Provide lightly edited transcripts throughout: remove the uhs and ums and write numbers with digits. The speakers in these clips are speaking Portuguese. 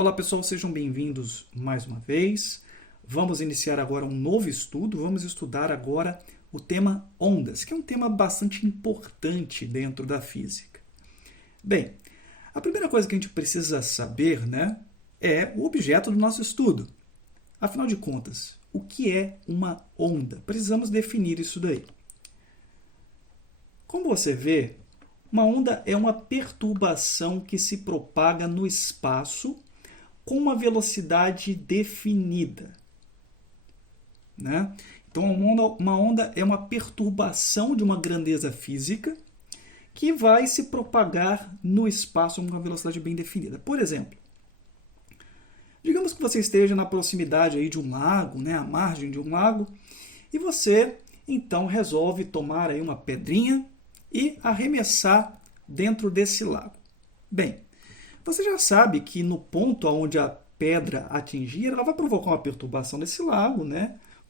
Olá pessoal, sejam bem-vindos mais uma vez. Vamos iniciar agora um novo estudo. Vamos estudar agora o tema ondas, que é um tema bastante importante dentro da física. Bem, a primeira coisa que a gente precisa saber, é o objeto do nosso estudo. Afinal de contas, o que é uma onda? Precisamos definir isso daí. Como você vê, uma onda é uma perturbação que se propaga no espaço com uma velocidade definida. Então, uma onda é uma perturbação de uma grandeza física que vai se propagar no espaço com uma velocidade bem definida. Por exemplo, digamos que você esteja na proximidade aí de um lago, à margem de um lago, e você então resolve tomar aí uma pedrinha e arremessar dentro desse lago. Bem, você já sabe que no ponto onde a pedra atingir, ela vai provocar uma perturbação desse lago,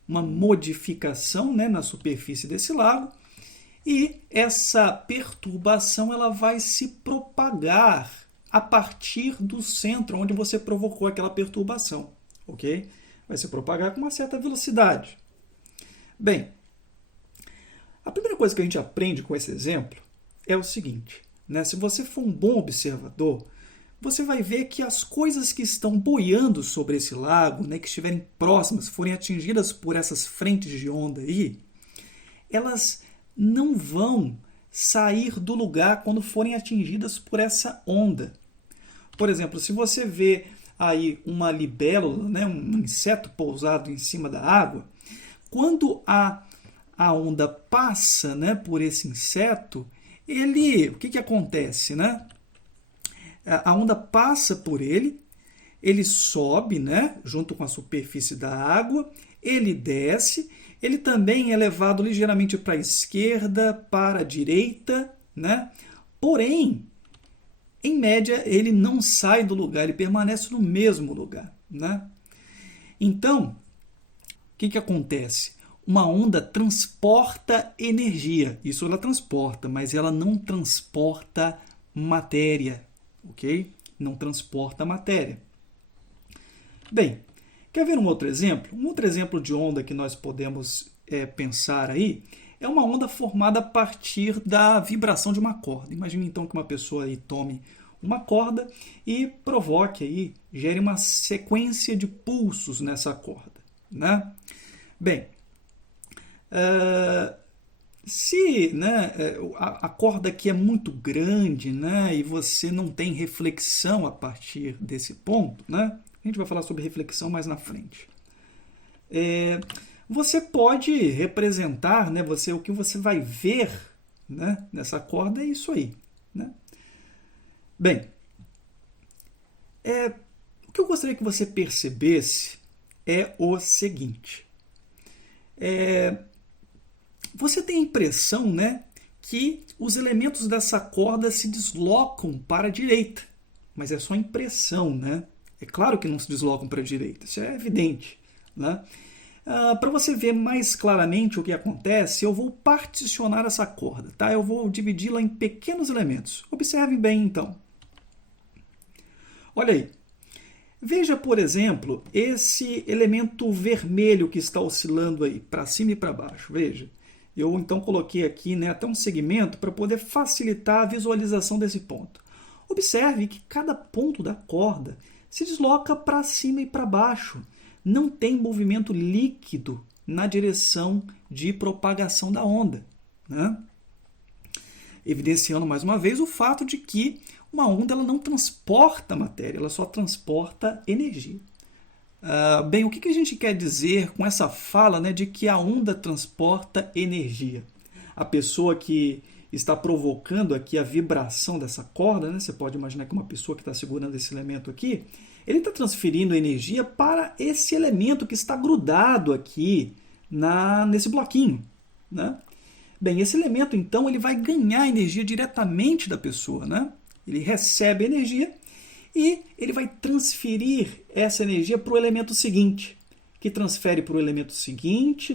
uma modificação na superfície desse lago, e essa perturbação ela vai se propagar a partir do centro onde você provocou aquela perturbação, ok? Vai se propagar com uma certa velocidade. Bem, a primeira coisa que a gente aprende com esse exemplo é o seguinte, se você for um bom observador, você vai ver que as coisas que estão boiando sobre esse lago, que estiverem próximas, forem atingidas por essas frentes de onda aí, elas não vão sair do lugar quando forem atingidas por essa onda. Por exemplo, se você vê aí uma libélula, um inseto pousado em cima da água, quando a onda passa por esse inseto, o que acontece, A onda passa por ele sobe, junto com a superfície da água, ele desce, ele também é levado ligeiramente para a esquerda, para a direita, Porém, em média, ele não sai do lugar, ele permanece no mesmo lugar, Então, o que acontece? Uma onda transporta energia, isso ela transporta, mas ela não transporta matéria, ok? Não transporta matéria. Bem, quer ver um outro exemplo? Um outro exemplo de onda que nós podemos pensar aí é uma onda formada a partir da vibração de uma corda. Imagine então que uma pessoa aí tome uma corda e provoque aí, gere uma sequência de pulsos nessa corda, Bem, se a corda aqui é muito grande e você não tem reflexão a partir desse ponto, a gente vai falar sobre reflexão mais na frente. Você pode representar, o que você vai ver nessa corda é isso aí. Bem, o que eu gostaria que você percebesse é o seguinte. Você tem a impressão que os elementos dessa corda se deslocam para a direita, mas é só impressão. É claro que não se deslocam para a direita, isso é evidente. Para você ver mais claramente o que acontece, eu vou particionar essa corda. Eu vou dividi-la em pequenos elementos. Observe bem então. Olha aí. Veja, por exemplo, esse elemento vermelho que está oscilando aí, para cima e para baixo. Veja. Eu então coloquei aqui até um segmento para poder facilitar a visualização desse ponto. Observe que cada ponto da corda se desloca para cima e para baixo. Não tem movimento líquido na direção de propagação da onda. Evidenciando mais uma vez o fato de que uma onda ela não transporta matéria, ela só transporta energia. Bem, o que a gente quer dizer com essa fala de que a onda transporta energia? A pessoa que está provocando aqui a vibração dessa corda, você pode imaginar que uma pessoa que está segurando esse elemento aqui, ele está transferindo energia para esse elemento que está grudado aqui nesse bloquinho. Bem, esse elemento então ele vai ganhar energia diretamente da pessoa. Ele recebe energia e ele vai transferir essa energia para o elemento seguinte, que transfere para o elemento seguinte,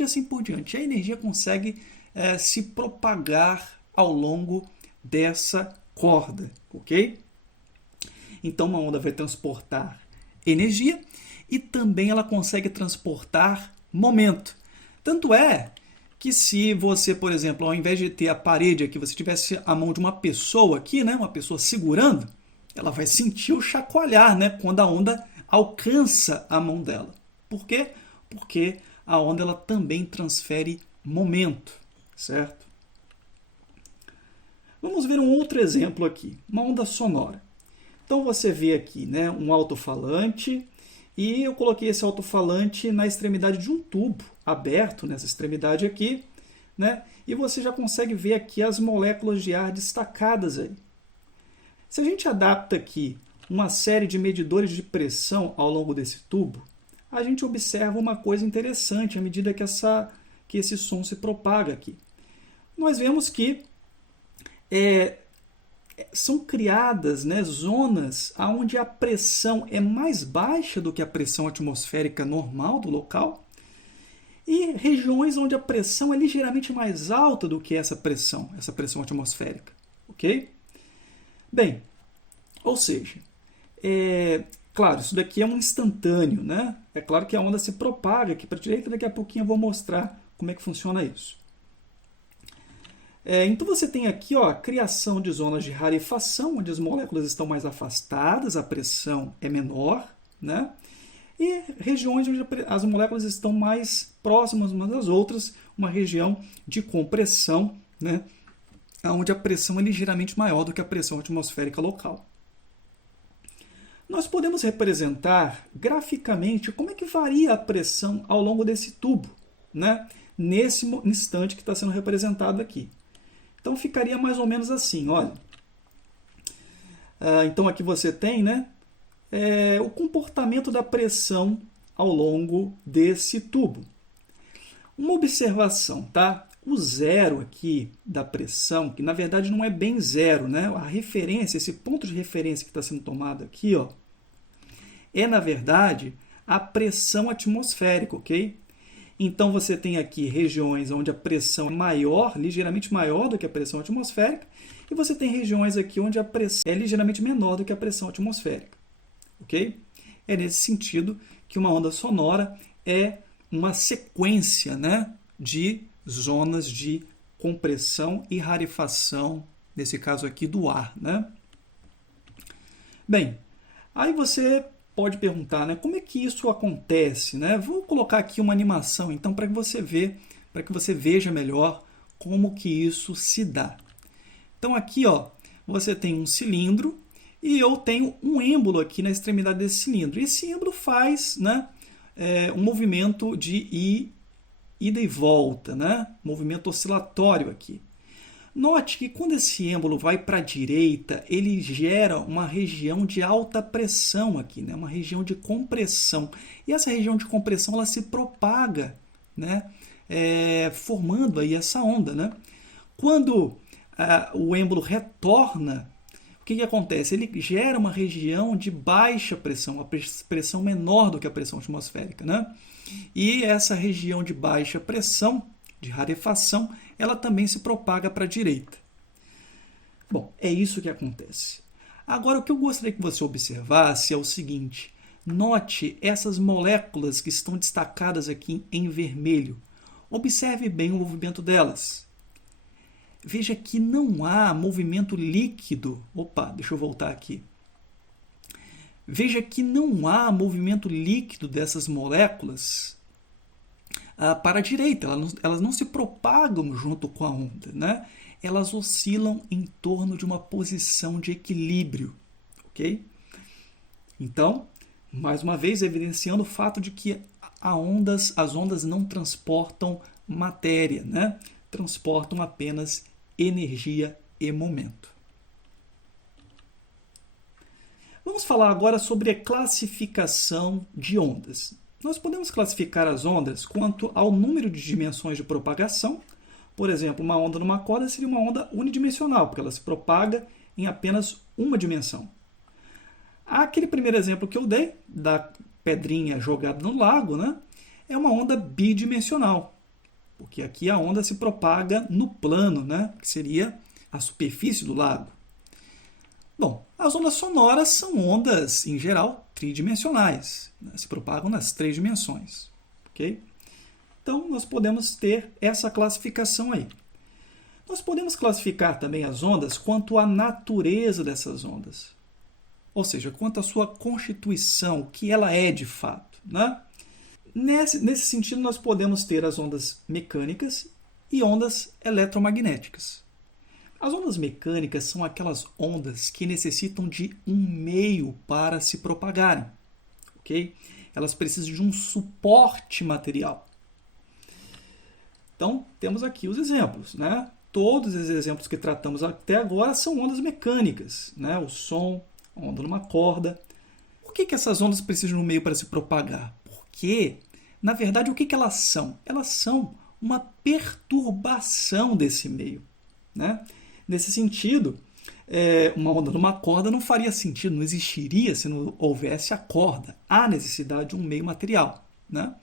e assim por diante. A energia consegue se propagar ao longo dessa corda, ok? Então, uma onda vai transportar energia e também ela consegue transportar momento. Tanto é que se você, por exemplo, ao invés de ter a parede aqui, você tivesse a mão de uma pessoa aqui, né, uma pessoa segurando, ela vai sentir o chacoalhar, né, quando a onda alcança a mão dela. Por quê? Porque a onda ela também transfere momento, certo? Vamos ver um outro exemplo aqui, uma onda sonora. Então você vê aqui, né, um alto-falante e eu coloquei esse alto-falante na extremidade de um tubo aberto nessa extremidade aqui, né? E você já consegue ver aqui as moléculas de ar destacadas aí. Se a gente adapta aqui uma série de medidores de pressão ao longo desse tubo, a gente observa uma coisa interessante à medida que esse som se propaga aqui. Nós vemos que são criadas, né, zonas onde a pressão é mais baixa do que a pressão atmosférica normal do local e regiões onde a pressão é ligeiramente mais alta do que essa pressão atmosférica. Ok? Bem, ou seja, claro, isso daqui é um instantâneo, né? É claro que a onda se propaga aqui para a direita, daqui a pouquinho eu vou mostrar como é que funciona isso. Então você tem aqui a criação de zonas de rarefação, onde as moléculas estão mais afastadas, a pressão é menor, né? E regiões onde as moléculas estão mais próximas umas das outras, uma região de compressão, né? Onde a pressão é ligeiramente maior do que a pressão atmosférica local. Nós podemos representar graficamente como é que varia a pressão ao longo desse tubo, né? Nesse instante que está sendo representado aqui. Então ficaria mais ou menos assim, olha. Então aqui você tem, né, o comportamento da pressão ao longo desse tubo. Uma observação, tá? O zero aqui da pressão, que na verdade não é bem zero, né? A referência, esse ponto de referência que está sendo tomado aqui, é na verdade a pressão atmosférica, ok? Então você tem aqui regiões onde a pressão é maior, ligeiramente maior do que a pressão atmosférica, e você tem regiões aqui onde a pressão é ligeiramente menor do que a pressão atmosférica. Ok? É nesse sentido que uma onda sonora é uma sequência, né, de zonas de compressão e rarefação, nesse caso aqui do ar, né? Bem, aí você pode perguntar, né, como é que isso acontece, né? Vou colocar aqui uma animação, então, para que você veja melhor como que isso se dá. Então aqui, você tem um cilindro e eu tenho um êmbolo aqui na extremidade desse cilindro. E esse êmbolo faz, né, um movimento de ida e volta, né? Movimento oscilatório aqui. Note que quando esse êmbolo vai para a direita, ele gera uma região de alta pressão aqui, né? Uma região de compressão. E essa região de compressão ela se propaga, né? Formando aí essa onda, né? Quando o êmbolo retorna, o que acontece? Ele gera uma região de baixa pressão, uma pressão menor do que a pressão atmosférica, né? E essa região de baixa pressão, de rarefação, ela também se propaga para a direita. Bom, é isso que acontece. Agora, o que eu gostaria que você observasse é o seguinte. Note essas moléculas que estão destacadas aqui em vermelho. Observe bem o movimento delas. Veja que não há movimento líquido. Opa, deixa eu voltar aqui. Veja que não há movimento líquido dessas moléculas para a direita, elas não se propagam junto com a onda, né? Elas oscilam em torno de uma posição de equilíbrio, ok? Então, mais uma vez, evidenciando o fato de que as ondas não transportam matéria, né? Transportam apenas energia e momento. Vamos falar agora sobre a classificação de ondas. Nós podemos classificar as ondas quanto ao número de dimensões de propagação. Por exemplo, uma onda numa corda seria uma onda unidimensional, porque ela se propaga em apenas uma dimensão. Aquele primeiro exemplo que eu dei, da pedrinha jogada no lago, né, é uma onda bidimensional, porque aqui a onda se propaga no plano, né, que seria a superfície do lago. Bom, As ondas sonoras são ondas, em geral, tridimensionais, né? Se propagam nas 3 dimensões. Ok? Então, nós podemos ter essa classificação aí. Nós podemos classificar também as ondas quanto à natureza dessas ondas. Ou seja, quanto à sua constituição, o que ela é de fato, né? Nesse sentido, nós podemos ter as ondas mecânicas e ondas eletromagnéticas. As ondas mecânicas são aquelas ondas que necessitam de um meio para se propagarem. Ok? Elas precisam de um suporte material. Então, temos aqui os exemplos, né? Todos os exemplos que tratamos até agora são ondas mecânicas, né? O som, a onda numa corda. Por que essas ondas precisam de um meio para se propagar? Porque, na verdade, o que elas são? Elas são uma perturbação desse meio, né? Nesse sentido, uma onda numa corda não faria sentido, não existiria se não houvesse a corda. Há necessidade de um meio material, né?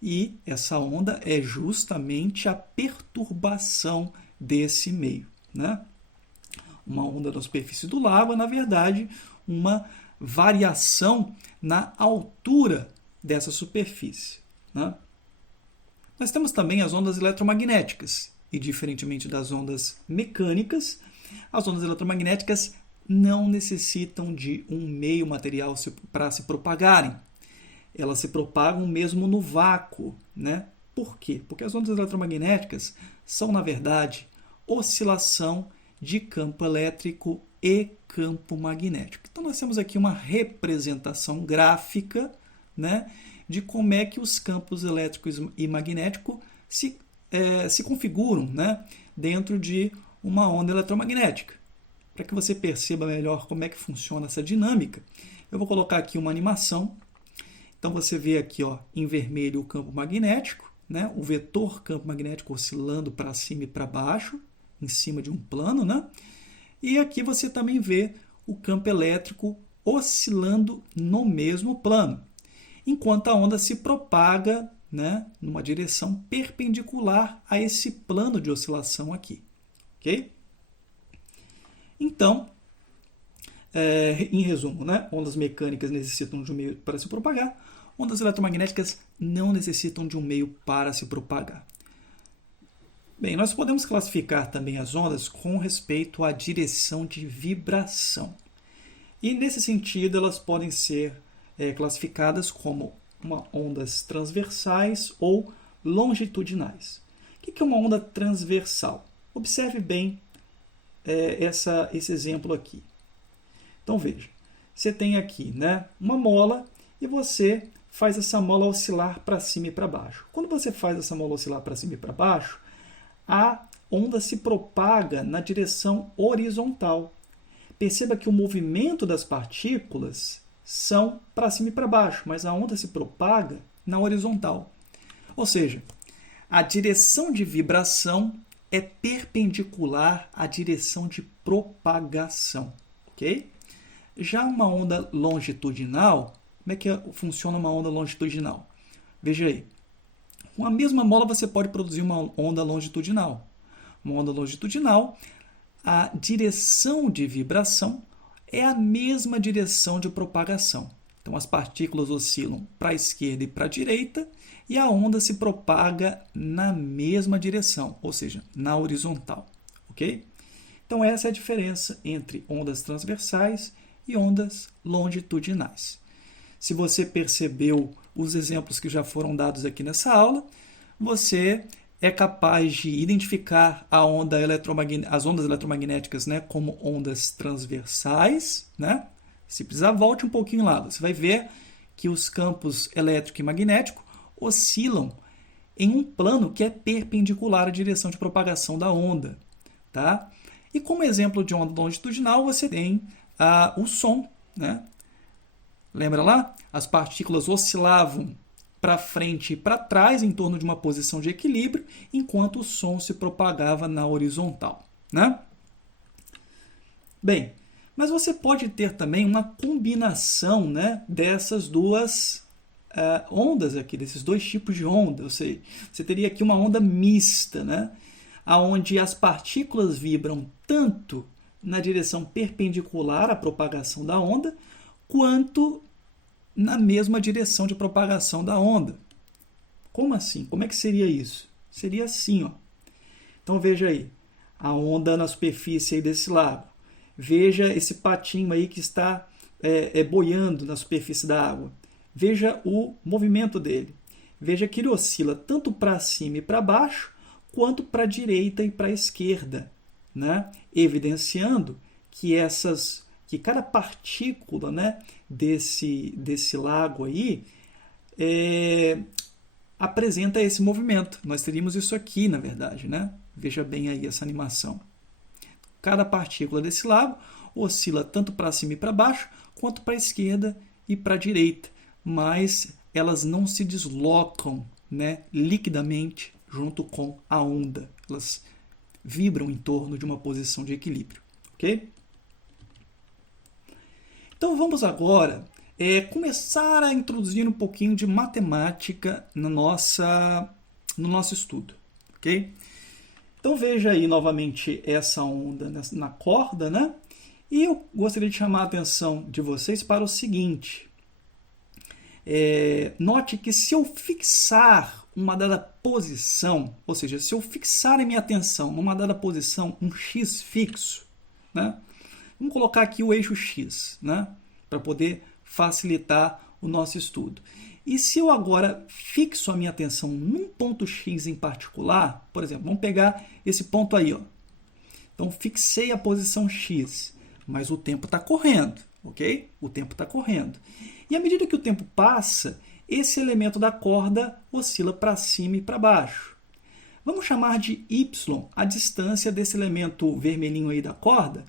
E essa onda é justamente a perturbação desse meio, né? Uma onda na superfície do lago é, na verdade, uma variação na altura dessa superfície, né? Nós temos também as ondas eletromagnéticas, e diferentemente das ondas mecânicas, as ondas eletromagnéticas não necessitam de um meio material para se propagarem. Elas se propagam mesmo no vácuo, né? Por quê? Porque as ondas eletromagnéticas são, na verdade, oscilação de campo elétrico e campo magnético. Então, nós temos aqui uma representação gráfica, né, de como é que os campos elétricos e magnéticos se configuram, né, dentro de uma onda eletromagnética. Para que você perceba melhor como é que funciona essa dinâmica, eu vou colocar aqui uma animação. Então, você vê aqui, ó, em vermelho o campo magnético, né, o vetor campo magnético oscilando para cima e para baixo, em cima de um plano, né? E aqui você também vê o campo elétrico oscilando no mesmo plano, enquanto a onda se propaga, né, numa direção perpendicular a esse plano de oscilação aqui. Ok? Então, em resumo, né, ondas mecânicas necessitam de um meio para se propagar, ondas eletromagnéticas não necessitam de um meio para se propagar. Bem, nós podemos classificar também as ondas com respeito à direção de vibração. E, nesse sentido, elas podem ser classificadas como ondas transversais ou longitudinais. O que é uma onda transversal? Observe bem esse exemplo aqui. Então, veja, você tem aqui, né, uma mola e você faz essa mola oscilar para cima e para baixo. Quando você faz essa mola oscilar para cima e para baixo, a onda se propaga na direção horizontal. Perceba que o movimento das partículas são para cima e para baixo, mas a onda se propaga na horizontal. Ou seja, a direção de vibração é perpendicular à direção de propagação. Ok? Já uma onda longitudinal, como é que funciona uma onda longitudinal? Veja aí. Com a mesma mola você pode produzir uma onda longitudinal. Uma onda longitudinal, a direção de vibração é a mesma direção de propagação. Então, as partículas oscilam para a esquerda e para a direita e a onda se propaga na mesma direção, ou seja, na horizontal. Ok? Então, essa é a diferença entre ondas transversais e ondas longitudinais. Se você percebeu os exemplos que já foram dados aqui nessa aula, você é capaz de identificar as ondas eletromagnéticas, né, como ondas transversais, né? Se precisar, volte um pouquinho lá. Você vai ver que os campos elétrico e magnético oscilam em um plano que é perpendicular à direção de propagação da onda. Tá? E como exemplo de onda longitudinal, você tem o som, né? Lembra lá? As partículas oscilavam para frente e para trás em torno de uma posição de equilíbrio, enquanto o som se propagava na horizontal, né? Bem, mas você pode ter também uma combinação, né, dessas duas ondas aqui, desses dois tipos de onda. Ou seja, você teria aqui uma onda mista, né, onde as partículas vibram tanto na direção perpendicular à propagação da onda, quanto na mesma direção de propagação da onda. Como assim? Como é que seria isso? Seria assim, ó. Então veja aí, a onda na superfície aí desse lago. Veja esse patinho aí que está boiando na superfície da água. Veja o movimento dele. Veja que ele oscila tanto para cima e para baixo, quanto para a direita e para a esquerda, né? Evidenciando que cada partícula, né, desse lago aí apresenta esse movimento. Nós teríamos isso aqui, na verdade, né? Veja bem aí essa animação. Cada partícula desse lago oscila tanto para cima e para baixo, quanto para a esquerda e para a direita, mas elas não se deslocam, né, liquidamente junto com a onda. Elas vibram em torno de uma posição de equilíbrio. Ok? Então vamos agora começar a introduzir um pouquinho de matemática no nosso estudo. Ok? Então veja aí novamente essa onda na corda, né? E eu gostaria de chamar a atenção de vocês para o seguinte. Note que se eu fixar uma dada posição, ou seja, se eu fixar a minha atenção numa dada posição, um x fixo, né? Vamos colocar aqui o eixo x, né? Para poder facilitar o nosso estudo. E se eu agora fixo a minha atenção num ponto x em particular, por exemplo, vamos pegar esse ponto aí, ó. Então, fixei a posição x, mas o tempo está correndo, ok? O tempo está correndo. E à medida que o tempo passa, esse elemento da corda oscila para cima e para baixo. Vamos chamar de y a distância desse elemento vermelhinho aí da corda,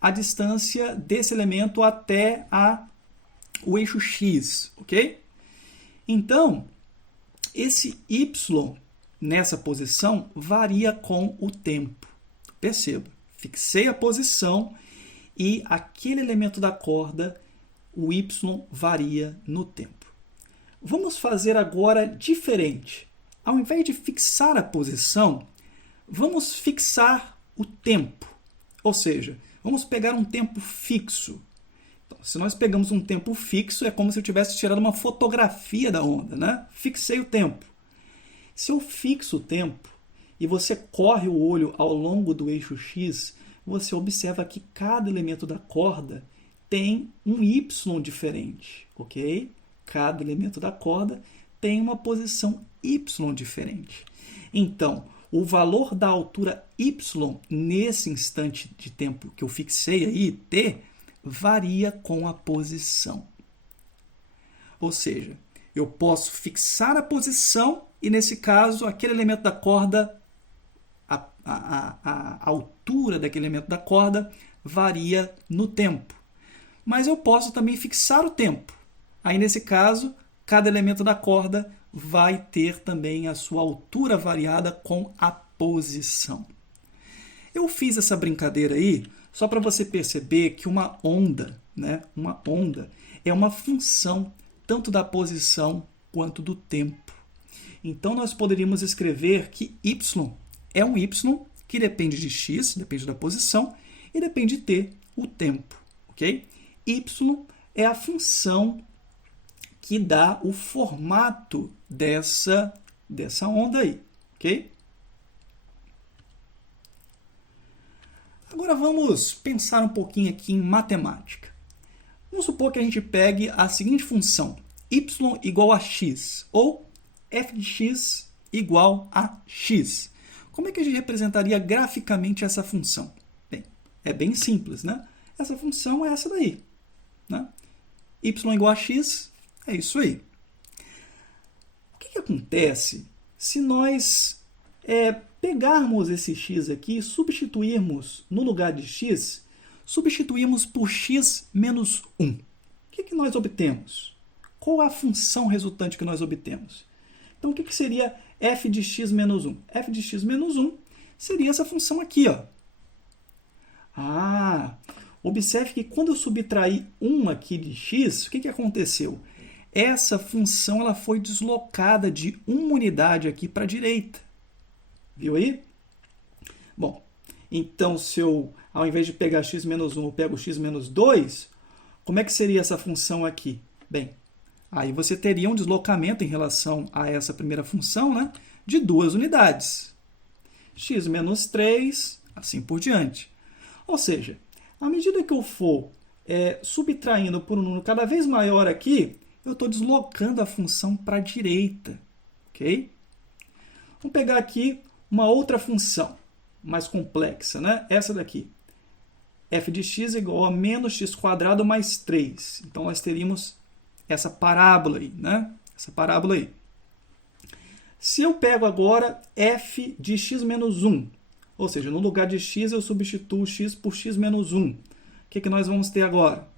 a distância desse elemento até o eixo x, ok? Então, esse y nessa posição varia com o tempo. Perceba, fixei a posição e aquele elemento da corda, o y varia no tempo. Vamos fazer agora diferente. Ao invés de fixar a posição, vamos fixar o tempo. Ou seja, vamos pegar um tempo fixo. Então, se nós pegamos um tempo fixo, é como se eu tivesse tirado uma fotografia da onda, né? Fixei o tempo. Se eu fixo o tempo e você corre o olho ao longo do eixo x, você observa que cada elemento da corda tem um y diferente, ok? Cada elemento da corda tem uma posição y diferente. Então, o valor da altura y nesse instante de tempo que eu fixei aí, t, varia com a posição. Ou seja, eu posso fixar a posição e, nesse caso, aquele elemento da corda, a altura daquele elemento da corda varia no tempo. Mas eu posso também fixar o tempo. Aí, nesse caso, cada elemento da corda vai ter também a sua altura variada com a posição. Eu fiz essa brincadeira aí só para você perceber que uma onda, né, uma onda é uma função tanto da posição quanto do tempo. Então, nós poderíamos escrever que y é um y que depende de x, depende da posição, e depende de t, o tempo. Okay? Y é a função que dá o formato dessa onda aí. Okay? Agora vamos pensar um pouquinho aqui em matemática. Vamos supor que a gente pegue a seguinte função, y igual a x, ou f de x igual a x. Como é que a gente representaria graficamente essa função? Bem, é bem simples, né? Essa função é essa daí, né? Y igual a x, é isso aí. O que acontece se nós pegarmos esse x aqui e substituirmos, no lugar de x, substituirmos por x menos 1? O que nós obtemos? Qual é a função resultante que nós obtemos? Então, o que seria f de x menos 1? F de x menos 1 seria essa função aqui, ó. Observe que quando eu subtraí 1 aqui de x, o que aconteceu? Essa função ela foi deslocada de uma unidade aqui para a direita. Viu aí? Bom, Então, se eu, ao invés de pegar x menos 1, eu pego x menos 2, como é que seria essa função aqui? Bem, aí você teria um deslocamento em relação a essa primeira função, né, de 2 unidades. X menos 3, assim por diante. Ou seja, à medida que eu for subtraindo por um número cada vez maior aqui, eu estou deslocando a função para a direita. Ok? Vamos pegar aqui uma outra função mais complexa, né? Essa daqui. F de x é igual a menos x quadrado mais 3. Então, nós teríamos essa parábola aí, né? Essa parábola aí. Se eu pego agora f de x menos 1, ou seja, no lugar de x eu substituo x por x menos 1, o que nós vamos ter agora?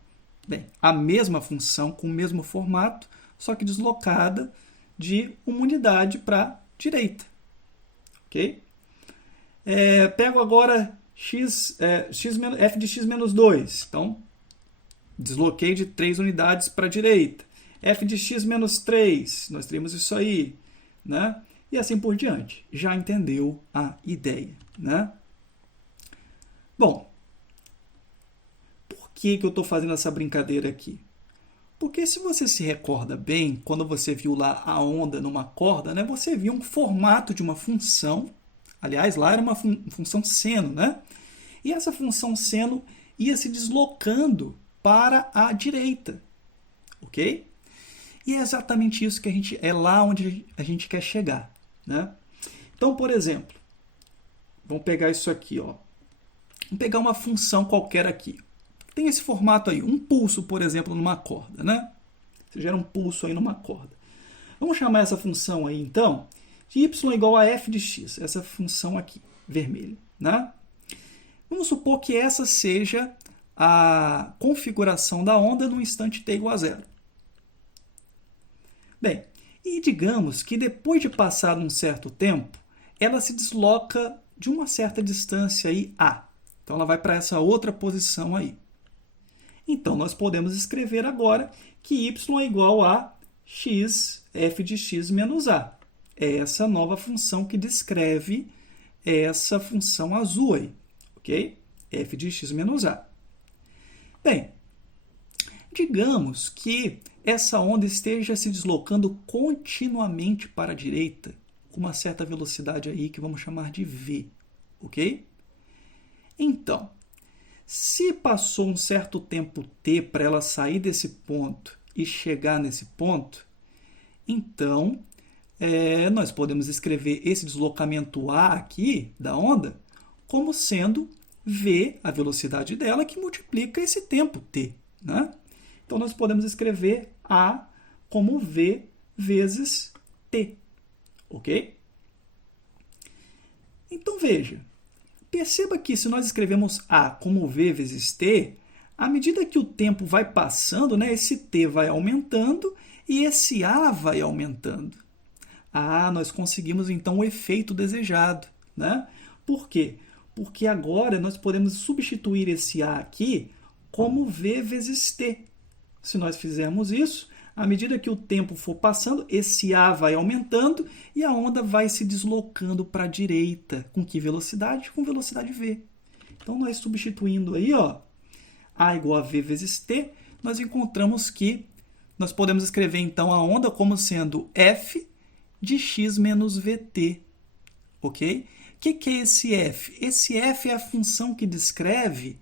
Bem, a mesma função com o mesmo formato, só que deslocada de uma unidade para a direita. Ok? Pego agora f de x menos 2. Então, desloquei de 3 unidades para a direita. F de x menos 3, nós teríamos isso aí. Né? E assim por diante. Já entendeu a ideia. Né? Bom, por que eu estou fazendo essa brincadeira aqui? Porque se você se recorda bem, quando você viu lá a onda numa corda, né, você viu um formato de uma função. Aliás, lá era uma função seno, né? E essa função seno ia se deslocando para a direita. Ok? E é exatamente isso que é lá onde a gente quer chegar. Né? Então, por exemplo, vamos pegar isso aqui. Ó. Vamos pegar uma função qualquer aqui. Tem esse formato aí, um pulso, por exemplo, numa corda. Né? Você gera um pulso aí numa corda. Vamos chamar essa função aí, então, de y igual a f de x. Essa função aqui, vermelha. Né? Vamos supor que essa seja a configuração da onda no instante t igual a 0. Bem, e digamos que depois de passar um certo tempo, ela se desloca de uma certa distância aí, a. Então, ela vai para essa outra posição aí. Então, nós podemos escrever agora que y é igual a x, f de x menos a. É essa nova função que descreve essa função azul aí, ok? F de x menos a. Bem, digamos que essa onda esteja se deslocando continuamente para a direita, com uma certa velocidade aí que vamos chamar de v, ok? Então, se passou um certo tempo t para ela sair desse ponto e chegar nesse ponto, então nós podemos escrever esse deslocamento a aqui da onda como sendo v, a velocidade dela, que multiplica esse tempo t, né? Então, nós podemos escrever a como v vezes t, ok? Então, veja, perceba que se nós escrevemos a como v vezes t, à medida que o tempo vai passando, né, esse t vai aumentando e esse a vai aumentando. Nós conseguimos, então, o efeito desejado. Né? Por quê? Porque agora nós podemos substituir esse a aqui como v vezes t. Se nós fizermos isso, à medida que o tempo for passando, esse a vai aumentando e a onda vai se deslocando para a direita. Com que velocidade? Com velocidade v. Então, nós substituindo aí, ó, a igual a v vezes t, nós encontramos que nós podemos escrever, então, a onda como sendo f de x menos vt. Ok? O que é esse f? Esse f é a função que descreve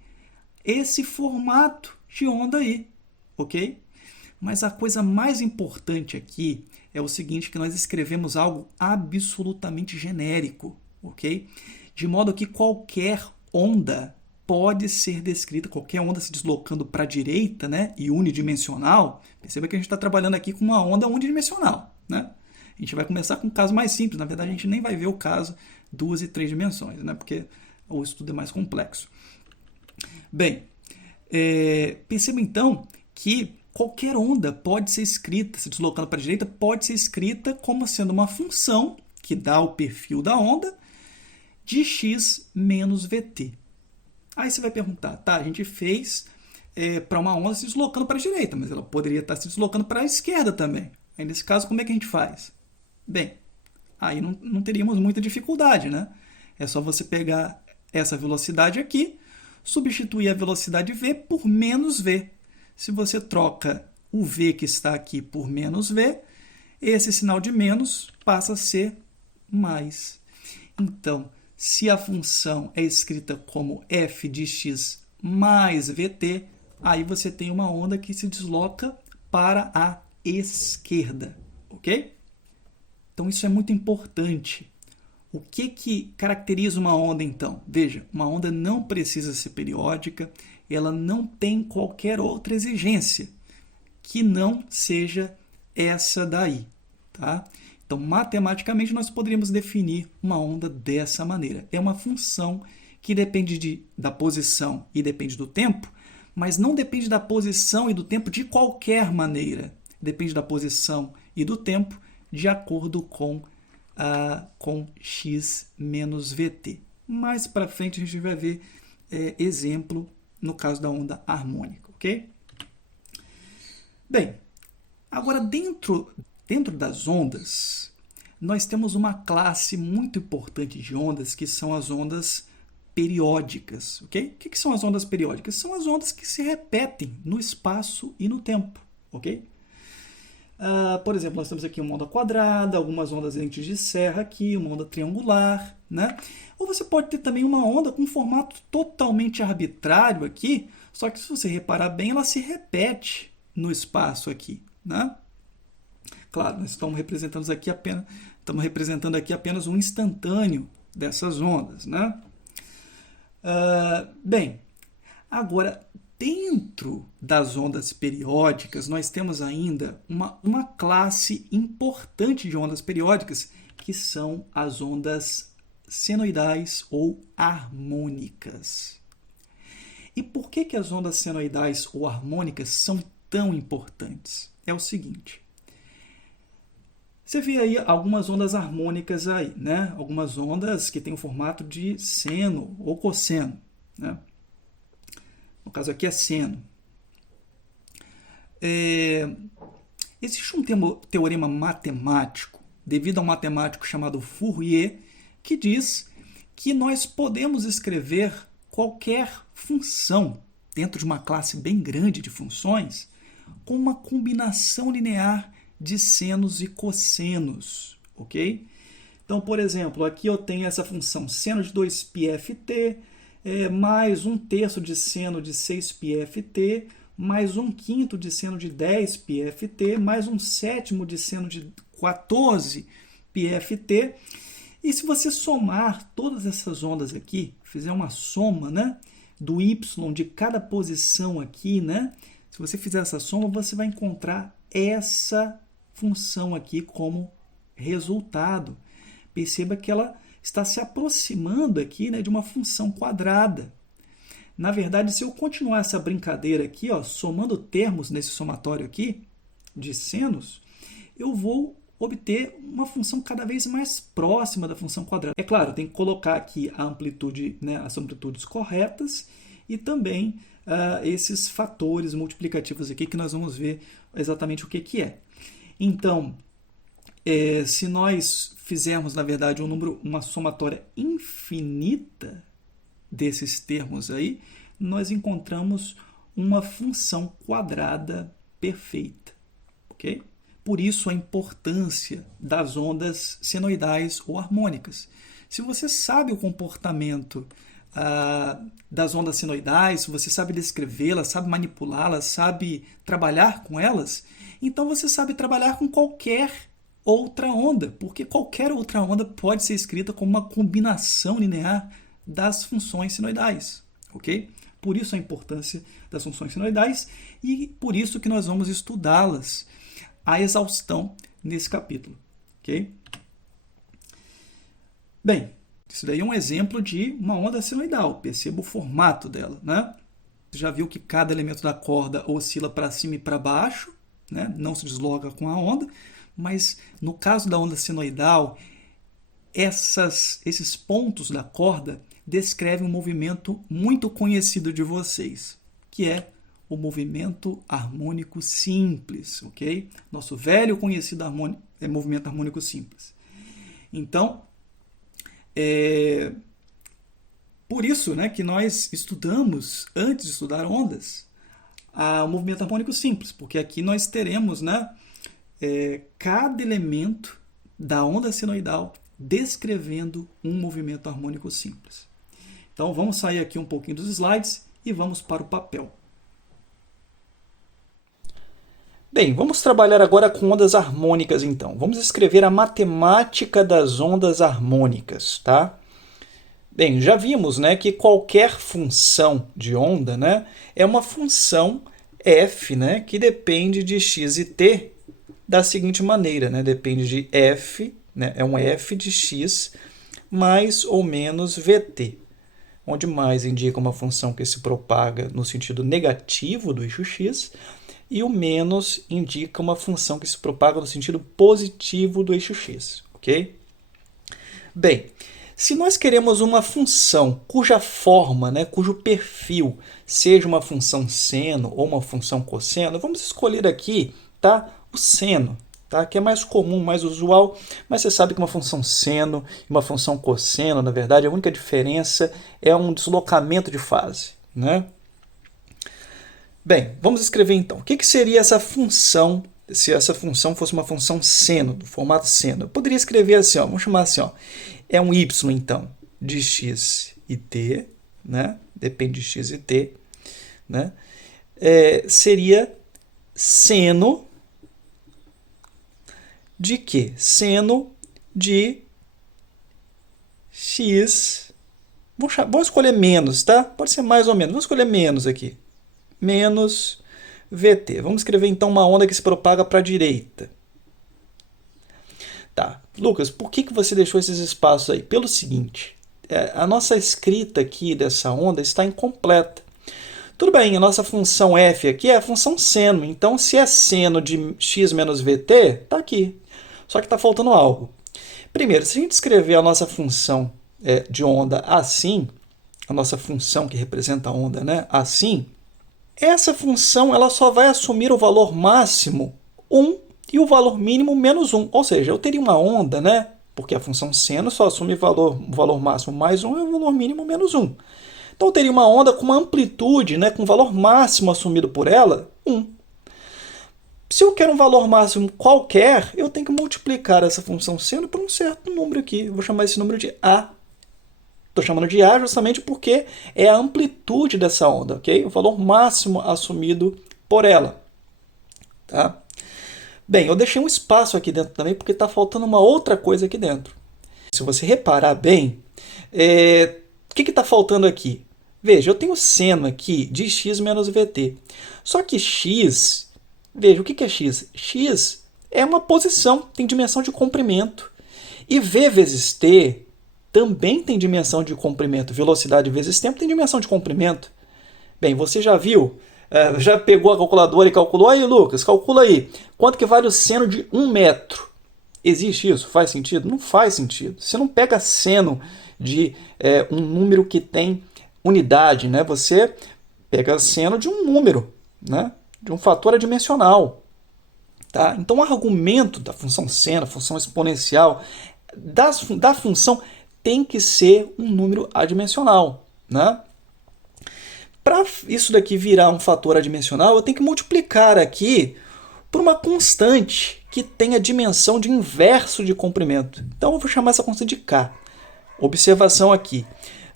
esse formato de onda aí. Ok? Mas a coisa mais importante aqui é o seguinte, que nós escrevemos algo absolutamente genérico, ok? De modo que qualquer onda pode ser descrita, qualquer onda se deslocando para a direita, né, e unidimensional. Perceba que a gente está trabalhando aqui com uma onda unidimensional, né? A gente vai começar com um caso mais simples, na verdade a gente nem vai ver o caso 2 e 3 dimensões, né, porque o estudo é mais complexo. Bem, perceba então que qualquer onda pode ser escrita, se deslocando para a direita, pode ser escrita como sendo uma função que dá o perfil da onda de x menos vt. Aí você vai perguntar, tá, a gente fez para uma onda se deslocando para a direita, mas ela poderia estar se deslocando para a esquerda também. Aí nesse caso, como é que a gente faz? Bem, aí não teríamos muita dificuldade, né? É só você pegar essa velocidade aqui, substituir a velocidade v por menos v. Se você troca o v que está aqui por menos v, esse sinal de menos passa a ser mais. Então, se a função é escrita como f de x mais vt, aí você tem uma onda que se desloca para a esquerda, ok? Então, isso é muito importante. O que caracteriza uma onda, então? Veja, uma onda não precisa ser periódica, ela não tem qualquer outra exigência que não seja essa daí, tá? Então, matematicamente, nós poderíamos definir uma onda dessa maneira. É uma função que depende da posição e depende do tempo, mas não depende da posição e do tempo de qualquer maneira. Depende da posição e do tempo de acordo com x menos vt. Mais para frente a gente vai ver exemplo no caso da onda harmônica, ok? Bem, agora dentro das ondas, nós temos uma classe muito importante de ondas que são as ondas periódicas, ok? O que são as ondas periódicas? São as ondas que se repetem no espaço e no tempo, ok? Por exemplo, nós temos aqui uma onda quadrada, algumas ondas dentes de serra aqui, uma onda triangular, né? Ou você pode ter também uma onda com um formato totalmente arbitrário aqui, só que se você reparar bem, ela se repete no espaço aqui, né? Claro, nós estamos representando aqui apenas um instantâneo dessas ondas, né? Bem, agora, dentro das ondas periódicas, nós temos ainda uma classe importante de ondas periódicas, que são as ondas senoidais ou harmônicas. E por que as ondas senoidais ou harmônicas são tão importantes? É o seguinte. Você vê aí algumas ondas harmônicas aí, né? Algumas ondas que têm o formato de seno ou cosseno, né? No caso aqui é seno. Existe um teorema matemático, devido a um matemático chamado Fourier, que diz que nós podemos escrever qualquer função dentro de uma classe bem grande de funções com uma combinação linear de senos e cossenos, ok? Então, por exemplo, aqui eu tenho essa função seno de 2πft, mais 1/3 de seno de 6πft, mais 1/5 de seno de 10πft, mais 1/7 de seno de 14πft. E se você somar todas essas ondas aqui, fizer uma soma, né, do y de cada posição aqui, né, se você fizer essa soma, você vai encontrar essa função aqui como resultado. Perceba que ela está se aproximando aqui, né, de uma função quadrada. Na verdade, se eu continuar essa brincadeira aqui, ó, somando termos nesse somatório aqui de senos, eu vou obter uma função cada vez mais próxima da função quadrada. É claro, tem que colocar aqui a amplitude, né, as amplitudes corretas e também esses fatores multiplicativos aqui que nós vamos ver exatamente o que é. Então, se nós fizermos, na verdade, uma somatória infinita desses termos aí, nós encontramos uma função quadrada perfeita, ok? Por isso a importância das ondas senoidais ou harmônicas. Se você sabe o comportamento das ondas senoidais, se você sabe descrevê-las, sabe manipulá-las, sabe trabalhar com elas, então você sabe trabalhar com qualquer outra onda, porque qualquer outra onda pode ser escrita como uma combinação linear das funções senoidais, ok? Por isso a importância das funções senoidais e por isso que nós vamos estudá-las à exaustão nesse capítulo, ok? Bem, isso daí é um exemplo de uma onda senoidal. Perceba o formato dela, né? Você já viu que cada elemento da corda oscila para cima e para baixo, né? Não se desloca com a onda, mas no caso da onda senoidal, esses pontos da corda descrevem um movimento muito conhecido de vocês, que é o movimento harmônico simples, ok? Nosso velho conhecido movimento harmônico simples. Então, Por isso, né, que nós estudamos, antes de estudar ondas, o movimento harmônico simples, porque aqui nós teremos, né, cada elemento da onda senoidal descrevendo um movimento harmônico simples. Então vamos sair aqui um pouquinho dos slides e vamos para o papel. Bem, vamos trabalhar agora com ondas harmônicas então. Vamos escrever a matemática das ondas harmônicas, tá? Bem, já vimos, né, que qualquer função de onda, né, é uma função f, né, que depende de x e t da seguinte maneira, né, depende de f, né, é um f de x mais ou menos vt, onde mais indica uma função que se propaga no sentido negativo do eixo x e o menos indica uma função que se propaga no sentido positivo do eixo x, ok? Bem, se nós queremos uma função cuja forma, né, cujo perfil seja uma função seno ou uma função cosseno, vamos escolher aqui, tá, o seno, tá, que é mais comum, mais usual, mas você sabe que uma função seno e uma função cosseno, na verdade, a única diferença é um deslocamento de fase, né? Bem, vamos escrever então. O que seria essa função, se essa função fosse uma função seno, do formato seno? Eu poderia escrever assim, ó, vamos chamar assim, ó, é um y, então, de x e t, né? Depende de x e t, né? Seria seno de quê? Seno de x. Vamos escolher menos, tá? Pode ser mais ou menos. Vamos escolher menos aqui. Menos vt. Vamos escrever então uma onda que se propaga para a direita. Tá, Lucas, por que você deixou esses espaços aí? Pelo seguinte, a nossa escrita aqui dessa onda está incompleta. Tudo bem, a nossa função f aqui é a função seno, então se é seno de x menos vt, está aqui. Só que está faltando algo. Primeiro, se a gente escrever a nossa função de onda assim, a nossa função que representa a onda, né, assim, essa função ela só vai assumir o valor máximo 1 e o valor mínimo menos 1. Ou seja, eu teria uma onda, né? Porque a função seno só assume o valor máximo mais 1 e o valor mínimo menos 1. Então eu teria uma onda com uma amplitude, né, com o valor máximo assumido por ela, 1. Se eu quero um valor máximo qualquer, eu tenho que multiplicar essa função seno por um certo número aqui. Eu vou chamar esse número de A. Estou chamando de A justamente porque é a amplitude dessa onda, ok? O valor máximo assumido por ela. Tá? Bem, eu deixei um espaço aqui dentro também porque está faltando uma outra coisa aqui dentro. Se você reparar bem, o que está faltando aqui? Veja, eu tenho seno aqui de x menos vt. Só que x, veja, o que é x? X é uma posição, tem dimensão de comprimento. E v vezes t também tem dimensão de comprimento. Velocidade vezes tempo tem dimensão de comprimento. Bem, você já viu, já pegou a calculadora e calculou? Aí, Lucas, calcula aí. Quanto que vale o seno de 1 metro? Existe isso? Faz sentido? Não faz sentido. Você não pega seno de um número que tem unidade, né? Você pega seno de um número, né? De um fator adimensional. Tá? Então, o argumento da função seno, função exponencial, da função tem que ser um número adimensional, né? Para isso daqui virar um fator adimensional, eu tenho que multiplicar aqui por uma constante que tem a dimensão de inverso de comprimento. Então, eu vou chamar essa constante de K. Observação aqui.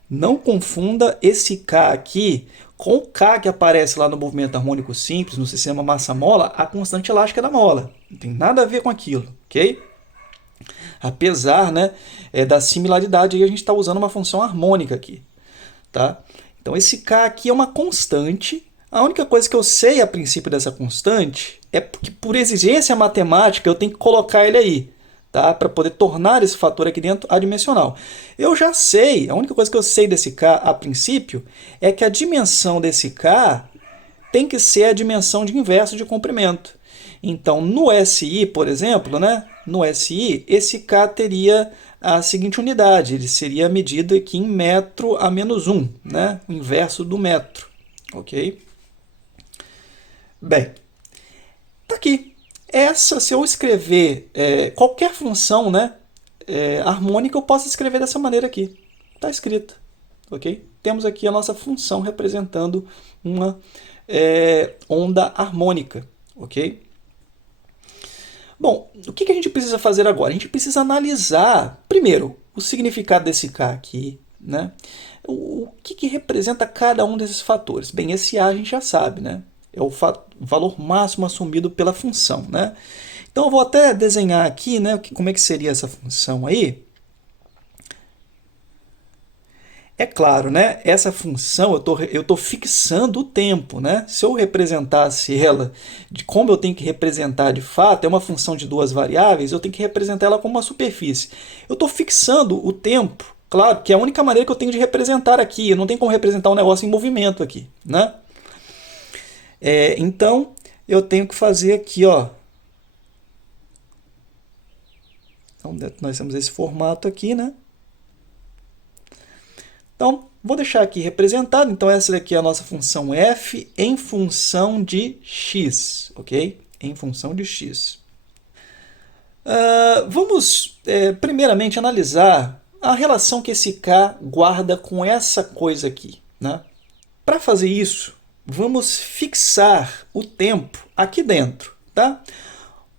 Não confunda esse K aqui com o K que aparece lá no movimento harmônico simples, no sistema massa-mola, a constante elástica da mola. Não tem nada a ver com aquilo, ok? Apesar, né, da similaridade, aí a gente está usando uma função harmônica aqui. Tá? Então, esse K aqui é uma constante. A única coisa que eu sei a princípio dessa constante é que, por exigência matemática, eu tenho que colocar ele aí, tá? Para poder tornar esse fator aqui dentro adimensional. Eu já sei, a única coisa que eu sei desse K a princípio é que a dimensão desse K tem que ser a dimensão de inverso de comprimento. Então, no SI, por exemplo, né? No SI, esse K teria a seguinte unidade, ele seria medido aqui em metro a menos 1, né? O inverso do metro, ok? Bem, tá aqui. Essa, se eu escrever qualquer função, né, harmônica, eu posso escrever dessa maneira aqui. Está escrito. ok? Temos aqui a nossa função representando uma onda harmônica, ok? Bom, o que a gente precisa fazer agora? A gente precisa analisar, primeiro, o significado desse K aqui, né? O que representa cada um desses fatores? Bem, esse A a gente já sabe, né? É o valor máximo assumido pela função, né? Então eu vou até desenhar aqui, né, como é que seria essa função aí. É claro, né? Essa função eu tô fixando o tempo, né? Se eu representasse ela de como eu tenho que representar de fato, é uma função de duas variáveis, eu tenho que representar ela como uma superfície. Eu estou fixando o tempo, claro, que é a única maneira que eu tenho de representar aqui. Eu não tenho como representar um negócio em movimento aqui, né? Então eu tenho que fazer aqui, ó. Então nós temos esse formato aqui, né? Então, vou deixar aqui representado. Então, essa daqui é a nossa função f em função de x, ok? Em função de x. Vamos, primeiramente, analisar a relação que esse k guarda com essa coisa aqui, né? Para fazer isso, vamos fixar o tempo aqui dentro, tá?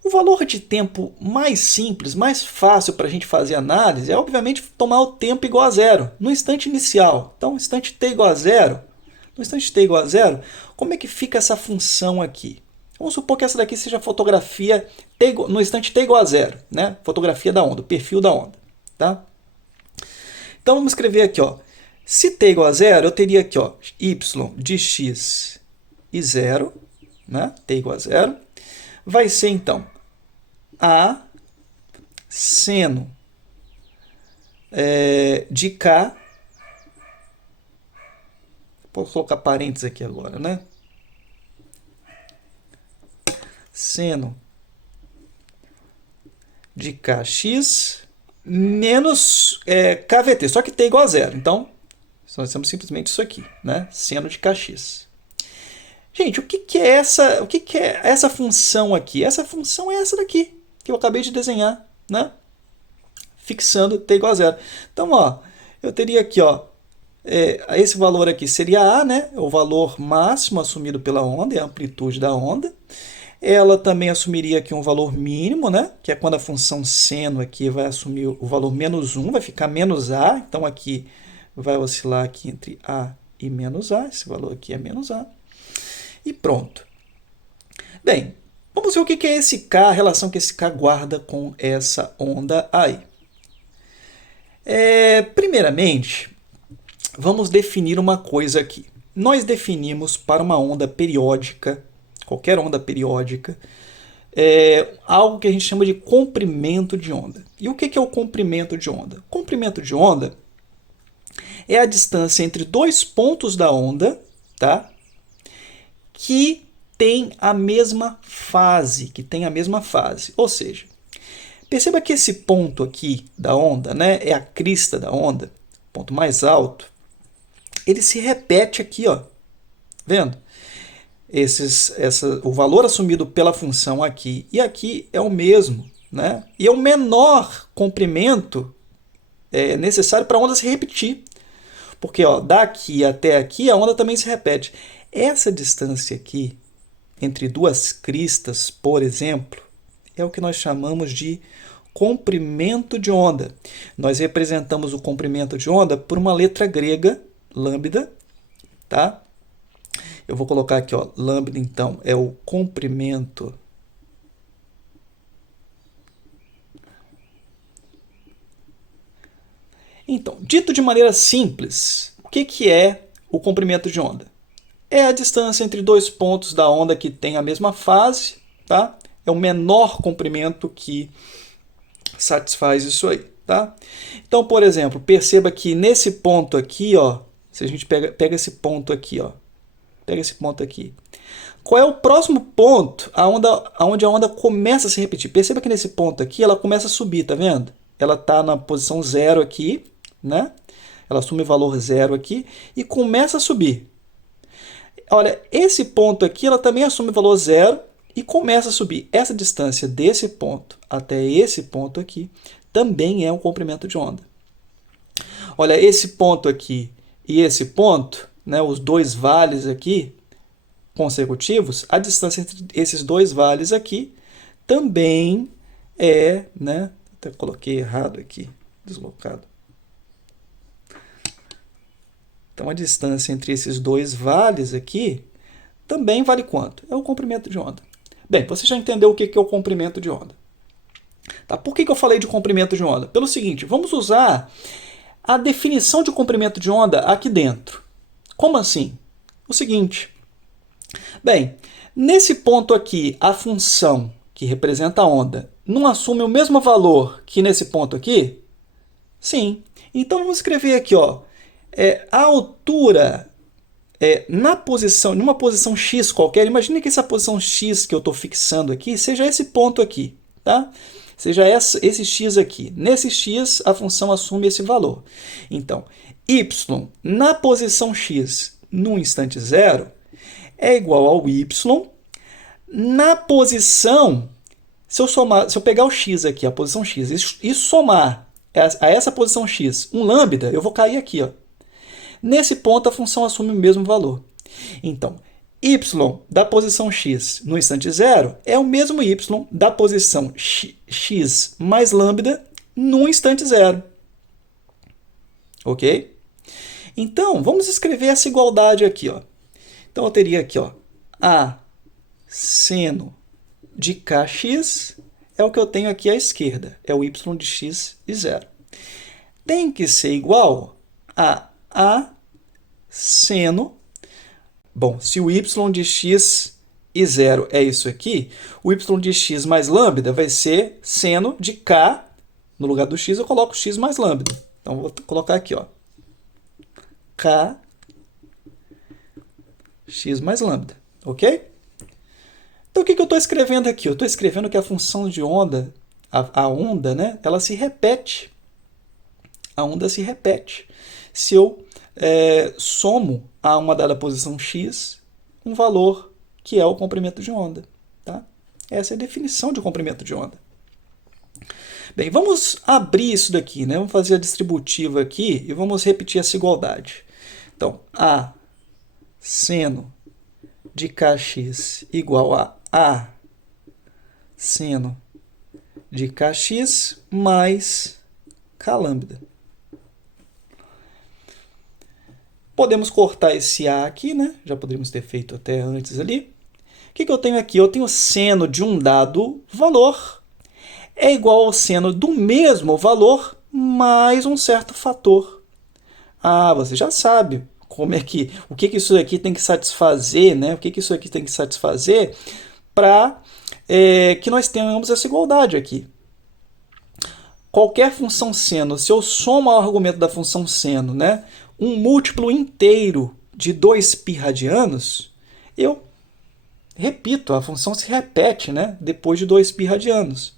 O valor de tempo mais simples, mais fácil para a gente fazer análise é, obviamente, tomar o tempo igual a zero no instante inicial. Então, instante t igual a zero, no instante t igual a zero, como é que fica essa função aqui? Vamos supor que essa daqui seja a fotografia no instante t igual a zero, né? Fotografia da onda, o perfil da onda, tá? Então, vamos escrever aqui, ó. Se t igual a zero, eu teria aqui, ó, y de x e zero, né? T igual a zero. Vai ser, então, A seno de K. Posso colocar parênteses aqui agora, né? Seno de Kx menos KVT, só que T igual a zero. Então, nós temos simplesmente isso aqui, né? Seno de Kx. Gente, o que é essa função aqui? Essa função é essa daqui, que eu acabei de desenhar, né? Fixando t igual a zero. Então, ó, eu teria aqui, ó, esse valor aqui seria A, né? O valor máximo assumido pela onda, é a amplitude da onda. Ela também assumiria aqui um valor mínimo, né? Que é quando a função seno aqui vai assumir o valor menos 1, vai ficar menos A. Então, aqui vai oscilar aqui entre A e menos A. Esse valor aqui é menos A. E pronto. Bem, vamos ver o que é esse K, a relação que esse K guarda com essa onda aí. Primeiramente, vamos definir uma coisa aqui. Nós definimos para uma onda periódica, qualquer onda periódica, algo que a gente chama de comprimento de onda. E o que é o comprimento de onda? O comprimento de onda é a distância entre dois pontos da onda, tá? Que tem a mesma fase, Ou seja, perceba que esse ponto aqui da onda, né, é a crista da onda, ponto mais alto, ele se repete aqui, ó. Vendo? O valor assumido pela função aqui e aqui é o mesmo, né? E é o menor comprimento necessário para a onda se repetir. Porque, ó, daqui até aqui a onda também se repete. Essa distância aqui, entre duas cristas, por exemplo, é o que nós chamamos de comprimento de onda. Nós representamos o comprimento de onda por uma letra grega, lambda, tá? Eu vou colocar aqui, ó, lambda, então, é o comprimento Então, dito de maneira simples, o que é o comprimento de onda? É a distância entre dois pontos da onda que tem a mesma fase, tá? É o menor comprimento que satisfaz isso aí, tá? Então, por exemplo, perceba que nesse ponto aqui, ó, se a gente pega esse ponto aqui, ó, pega esse ponto aqui. Qual é o próximo ponto onde a onda começa a se repetir? Perceba que nesse ponto aqui ela começa a subir, tá vendo? Ela está na posição 0 aqui, né? Ela assume valor 0 aqui e começa a subir. Olha, esse ponto aqui ela também assume valor 0 e começa a subir. Essa distância desse ponto até esse ponto aqui também é um comprimento de onda. Olha, esse ponto aqui e esse ponto, né, os dois vales aqui consecutivos, a distância entre esses dois vales aqui também é, né, até coloquei errado aqui, deslocado. Então, a distância entre esses dois vales aqui também vale quanto? É o comprimento de onda. Bem, você já entendeu o que é o comprimento de onda. Tá? Por que eu falei de comprimento de onda? Pelo seguinte, vamos usar a definição de comprimento de onda aqui dentro. Como assim? O seguinte. Bem, nesse ponto aqui, a função que representa a onda não assume o mesmo valor que nesse ponto aqui? Sim. Então, vamos escrever aqui, ó, a altura numa posição x qualquer. Imagine que essa posição x que eu estou fixando aqui seja esse ponto aqui, tá? Seja esse x aqui. Nesse x, a função assume esse valor. Então, y na posição x no instante zero é igual ao y na posição... Se eu pegar o x aqui, a posição x, e somar a essa posição x um lambda, eu vou cair aqui, ó. Nesse ponto, a função assume o mesmo valor. Então, y da posição x no instante zero é o mesmo y da posição x mais lambda no instante zero. Ok? Então, vamos escrever essa igualdade aqui. Ó. Então, eu teria aqui ó, a seno de kx é o que eu tenho aqui à esquerda. É o y de x e zero. Tem que ser igual a seno... Bom, se o y de x e zero é isso aqui, o y de x mais lambda vai ser seno de k. No lugar do x, eu coloco x mais lambda. Então, vou colocar aqui, ó, k x mais lambda. Ok? Então, o que eu estou escrevendo aqui? Eu estou escrevendo que a função de onda, a onda, né, ela se repete. A onda se repete. Se eu somo a uma dada posição x um valor que é o comprimento de onda. Tá? Essa é a definição de comprimento de onda. Bem, vamos abrir isso daqui, né? Vamos fazer a distributiva aqui e vamos repetir essa igualdade. Então, a seno de kx igual a seno de kx mais k lambda. Podemos cortar esse a aqui, né? Já poderíamos ter feito até antes ali. O que eu tenho aqui? Eu tenho seno de um dado valor é igual ao seno do mesmo valor mais um certo fator. Ah, você já sabe como é que, o que isso aqui tem que satisfazer, né? O que isso aqui tem que satisfazer para que nós tenhamos essa igualdade aqui. Qualquer função seno, se eu somo ao argumento da função seno, né, um múltiplo inteiro de 2π radianos, eu repito, a função se repete, né, depois de 2π radianos.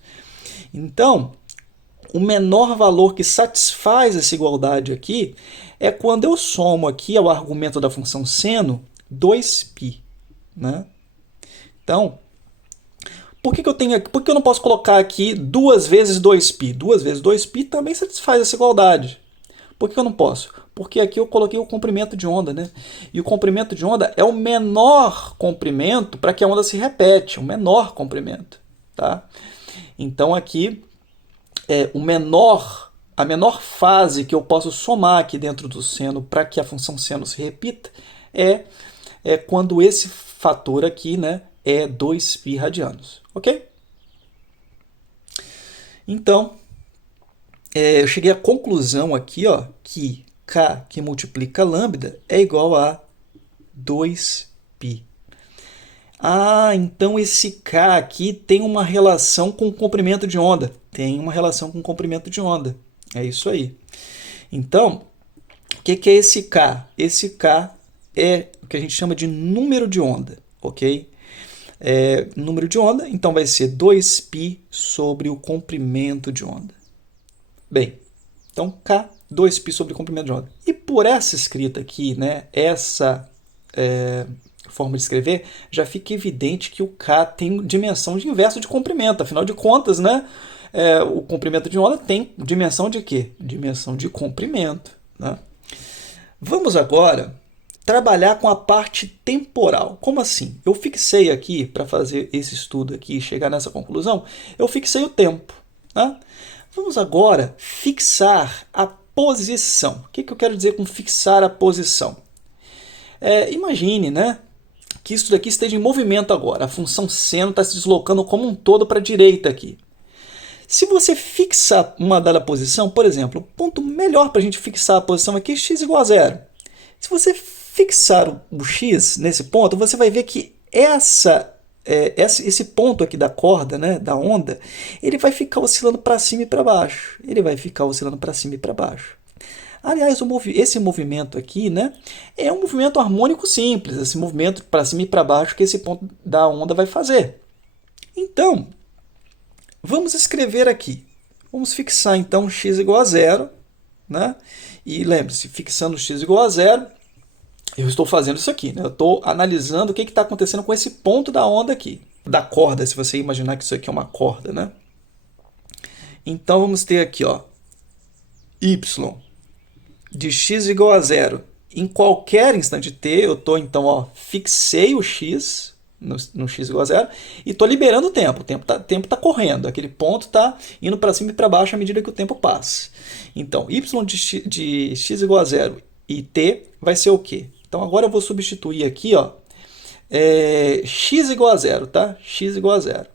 Então, o menor valor que satisfaz essa igualdade aqui é quando eu somo aqui ao argumento da função seno 2π. Né? Então, por que eu não posso colocar aqui 2 vezes 2π? 2 vezes 2π também satisfaz essa igualdade. Por que eu não posso? Porque aqui eu coloquei o comprimento de onda, né? E o comprimento de onda é o menor comprimento para que a onda se repete, o menor comprimento. Tá? Então aqui, a menor fase que eu posso somar aqui dentro do seno para que a função seno se repita é quando esse fator aqui, né, é 2π radianos. Ok? Então, eu cheguei à conclusão aqui, ó, que K que multiplica lambda é igual a 2π. Ah, então esse K aqui tem uma relação com o comprimento de onda. Tem uma relação com o comprimento de onda. É isso aí. Então, o que é esse K? Esse K é o que a gente chama de número de onda, ok? Número de onda, então vai ser 2π sobre o comprimento de onda. Bem, então K, 2π sobre o comprimento de onda. E por essa escrita aqui, né, essa forma de escrever, já fica evidente que o K tem dimensão de inverso de comprimento. Afinal de contas, né, o comprimento de onda tem dimensão de quê? Dimensão de comprimento. Né? Vamos agora trabalhar com a parte temporal. Como assim? Eu fixei aqui, para fazer esse estudo aqui e chegar nessa conclusão, eu fixei o tempo. Tá? Vamos agora fixar a posição. O que eu quero dizer com fixar a posição? Imagine, né, que isso daqui esteja em movimento agora. A função seno está se deslocando como um todo para a direita aqui. Se você fixar uma dada posição, por exemplo, o ponto melhor para a gente fixar a posição aqui é x igual a zero. Se você fixar o x nesse ponto, você vai ver que esse ponto aqui da corda, né, da onda, ele vai ficar oscilando para cima e para baixo. Ele vai ficar oscilando para cima e para baixo. Aliás, esse movimento aqui, né, é um movimento harmônico simples, esse movimento para cima e para baixo que esse ponto da onda vai fazer. Então, vamos escrever aqui. Vamos fixar então x igual a zero, né? E lembre-se, fixando x igual a zero, eu estou fazendo isso aqui, né? Eu estou analisando o que está acontecendo com esse ponto da onda aqui, da corda, se você imaginar que isso aqui é uma corda, né? Então vamos ter aqui, ó, y de x igual a zero. Em qualquer instante t, eu estou então, ó, fixei o x no x igual a zero e estou liberando o tempo. O tempo tá correndo, aquele ponto está indo para cima e para baixo à medida que o tempo passa. Então, y de x igual a zero e t vai ser o quê? Então agora eu vou substituir aqui, ó, x igual a zero, tá? X igual a zero.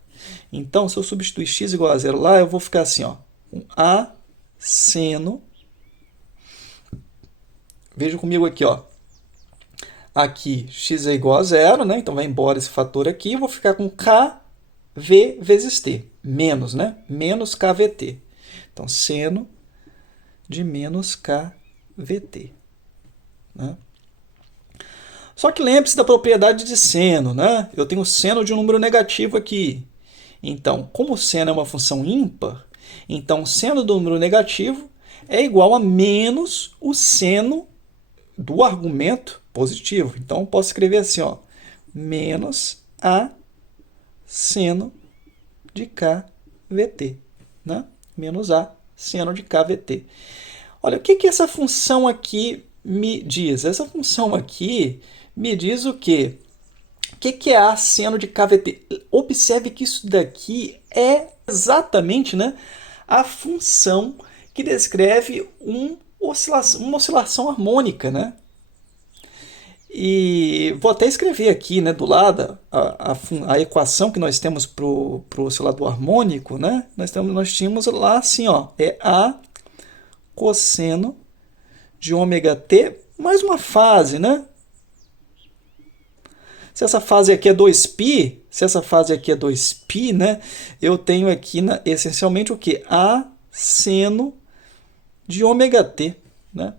Então, se eu substituir x igual a zero lá, eu vou ficar assim, ó, com a seno. Vejam comigo aqui, ó. Aqui x é igual a zero, né? Então vai embora esse fator aqui, eu vou ficar com kv vezes t, menos, né? Menos kVt. Então, seno de menos kVt. Né? Só que lembre-se da propriedade de seno, né? Eu tenho seno de um número negativo aqui. Então, como o seno é uma função ímpar, então o seno do número negativo é igual a menos o seno do argumento positivo. Então, eu posso escrever assim, ó, menos a seno de kVt. Né? Menos a seno de kVt. Olha, o que essa função aqui me diz? Essa função aqui me diz o quê? O que é a seno de kVt? Observe que isso daqui é exatamente, né, a função que descreve uma oscilação harmônica. Né? E vou até escrever aqui, né, do lado a equação que nós temos para o oscilador harmônico. Né? Nós tínhamos lá assim, ó, é a cosseno de ômega t mais uma fase, né? Se essa fase aqui é 2π, né, eu tenho aqui essencialmente o que? A seno de ômega t, né?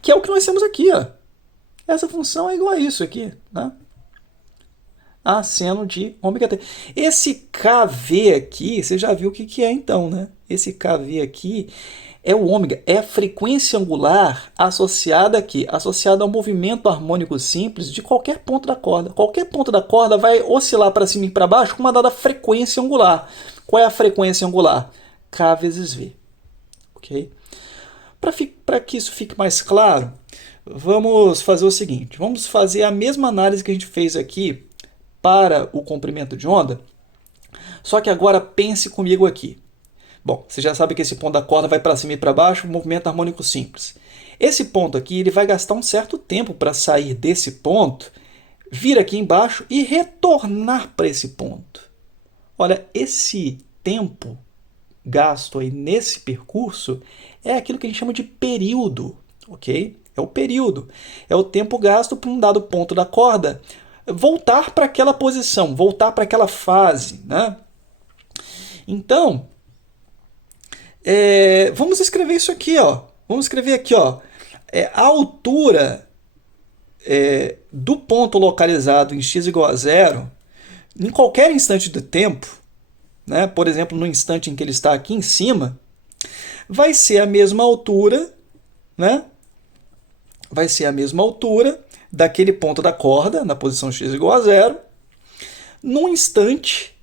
Que é o que nós temos aqui, ó. Essa função é igual a isso aqui, né? A seno de ômega t. Esse kV aqui, você já viu o que é então, né? Esse kV aqui é o ômega, é a frequência angular associada aqui, associada ao movimento harmônico simples de qualquer ponto da corda. Qualquer ponto da corda vai oscilar para cima e para baixo com uma dada frequência angular. Qual é a frequência angular? K vezes V. Ok? Para que isso fique mais claro, vamos fazer o seguinte. Vamos fazer a mesma análise que a gente fez aqui para o comprimento de onda, só que agora pense comigo aqui. Bom, você já sabe que esse ponto da corda vai para cima e para baixo, um movimento harmônico simples. Esse ponto aqui ele vai gastar um certo tempo para sair desse ponto, vir aqui embaixo e retornar para esse ponto. Olha, esse tempo gasto aí nesse percurso é aquilo que a gente chama de período, ok? É o período, é o tempo gasto para um dado ponto da corda voltar para aquela posição, voltar para aquela fase, né? Então, vamos escrever isso aqui, ó. Vamos escrever aqui, ó. A altura do ponto localizado em x igual a zero, em qualquer instante do tempo, né, por exemplo, no instante em que ele está aqui em cima, vai ser a mesma altura, né? Vai ser a mesma altura daquele ponto da corda, na posição x igual a zero, num instante